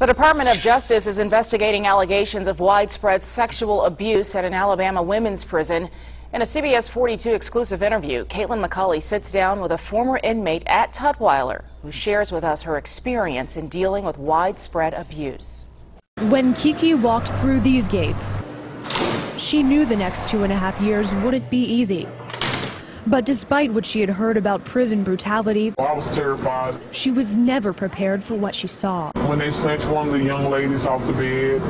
The Department of Justice is investigating allegations of widespread sexual abuse at an Alabama women's prison. In a CBS 42 exclusive interview, Kaitlin McCulley sits down with a former inmate at Tutwiler who shares with us her experience in dealing with widespread abuse. When Kiki walked through these gates, she knew the next 2.5 years wouldn't be easy. But despite what she had heard about prison brutality, I was terrified. She was never prepared for what she saw. When they snatched one of the young ladies off the bed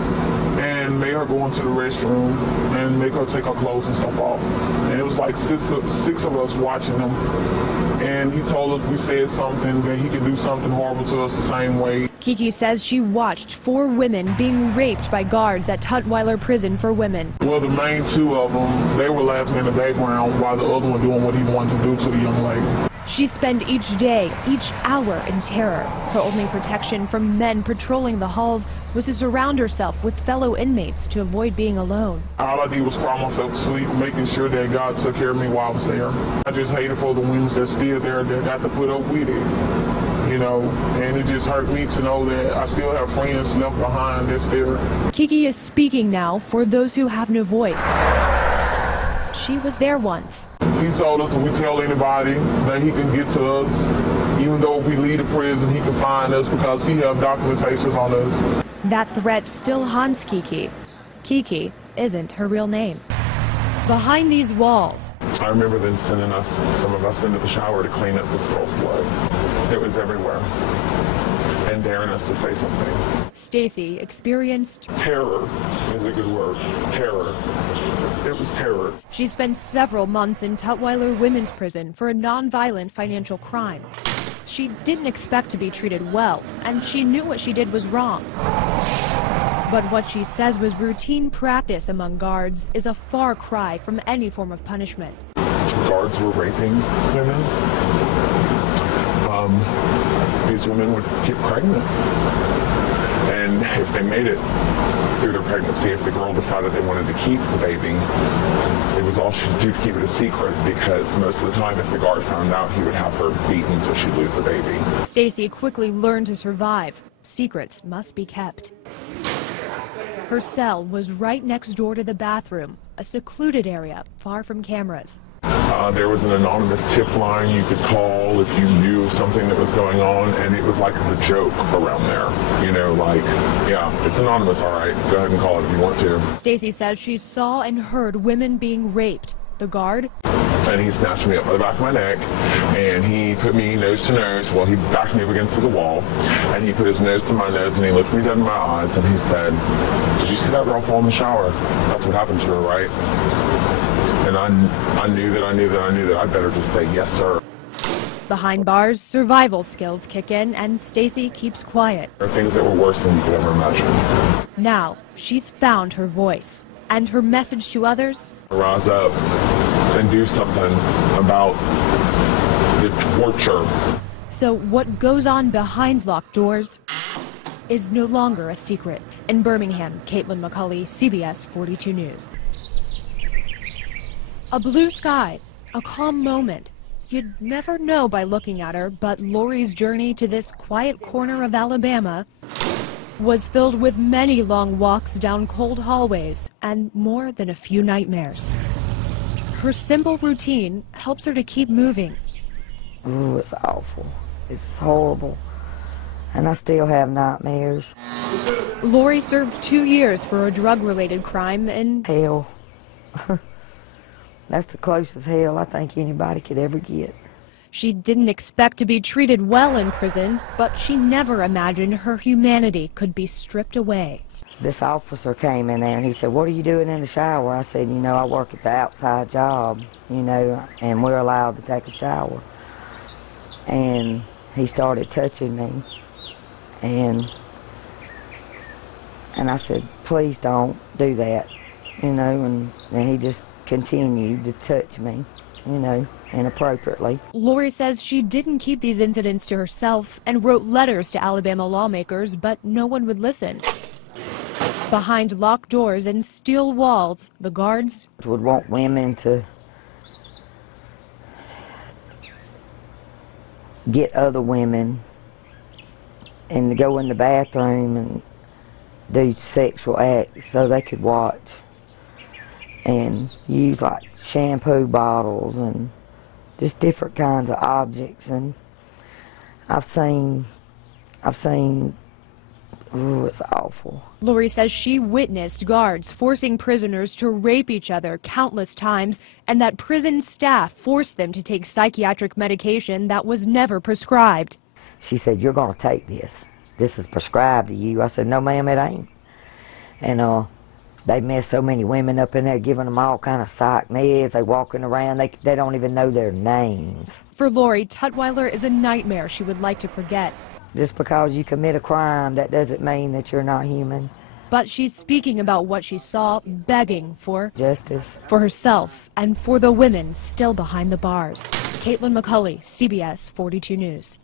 and made her go into the restroom and make her take her clothes and stuff off. And it was like six of us watching them. And he told us we said something, that he could do something horrible to us the same way. Kiki says she watched 4 women being raped by guards at Tutwiler Prison for Women. Well, the main 2 of them, they were laughing in the background while the other one doing what he wanted to do to the young lady. She spent each day, each hour in terror. Her only protection from men patrolling the halls was to surround herself with fellow inmates to avoid being alone. All I did was cry myself to sleep, making sure that God took care of me while I was there. I just hated for the women that's still there that got to put up with it. You know, and it just hurt me to know that I still have friends left behind that's there. Kiki is speaking now for those who have no voice. She was there once. He told us if we tell anybody that he can get to us, even though if we leave the prison, he can find us because he have documentations on us. That threat still haunts Kiki. Kiki isn't her real name. Behind these walls, I remember them sending us, some of us, into the shower to clean up this girl's blood. It was everywhere. And daring us to say something. Stacy experienced terror is a good word. Terror. It was terror. She spent several months in Tutwiler Women's Prison for a nonviolent financial crime. She didn't expect to be treated well, and she knew what she did was wrong. But what she says was routine practice among guards is a far cry from any form of punishment. Guards were raping women. These women would get pregnant. And if they made it through their pregnancy, if the girl decided they wanted to keep the baby, it was all she could do to keep it a secret, because most of the time if the guard found out, he would have her beaten so she'd lose the baby. Stacy quickly learned to survive. Secrets must be kept. Her cell was right next door to the bathroom, a secluded area far from cameras. There was an anonymous tip line you could call if you knew something that was going on, and it was like the joke around there. You know, like, yeah, it's anonymous, all right, go ahead and call it if you want to. Stacy says she saw and heard women being raped. The guard? And he snatched me up by the back of my neck, and he put me nose to nose. Well, he backed me up against the wall, and he put his nose to my nose, and he looked me dead in my eyes, and he said, "Did you see that girl fall in the shower? That's what happened to her, right?" And I knew that I'd better just say, "Yes, sir." Behind bars, survival skills kick in, and Stacy keeps quiet. There are things that were worse than you could ever imagine. Now, she's found her voice, and her message to others? Rise up and do something about the torture. So what goes on behind locked doors is no longer a secret. In Birmingham, Kaitlin McCulley, CBS 42 News. A blue sky, a calm moment. You'd never know by looking at her, but Lori's journey to this quiet corner of Alabama was filled with many long walks down cold hallways and more than a few nightmares. Her simple routine helps her to keep moving. Ooh, it's awful. It's just horrible. And I still have nightmares. Lori served 2 years for a drug-related crime in hell. That's the closest hell I think anybody could ever get. She didn't expect to be treated well in prison, but she never imagined her humanity could be stripped away. This officer came in there and he said, "What are you doing in the shower?" I said, "You know, I work at the outside job, you know, and we're allowed to take a shower." And he started touching me. And I said, "Please don't do that," you know, and he just continued to touch me, you know, inappropriately. Lori says she didn't keep these incidents to herself and wrote letters to Alabama lawmakers, but no one would listen. Behind locked doors and steel walls, the guards would want women to get other women and to go in the bathroom and do sexual acts so they could watch, and use like shampoo bottles and just different kinds of objects. And I've seen, oh, it's awful. Lori says she witnessed guards forcing prisoners to rape each other countless times, and that prison staff forced them to take psychiatric medication that was never prescribed. She said, "You're going to take this. This is prescribed to you." I said, "No, ma'am, it ain't." And they mess so many women up in there, giving them all kind of psych meds. They walking around, they don't even know their names. For Lori, Tutwiler is a nightmare she would like to forget. Just because you commit a crime, that doesn't mean that you're not human. But she's speaking about what she saw, begging for justice for herself and for the women still behind the bars. Kaitlin McCulley, CBS 42 News.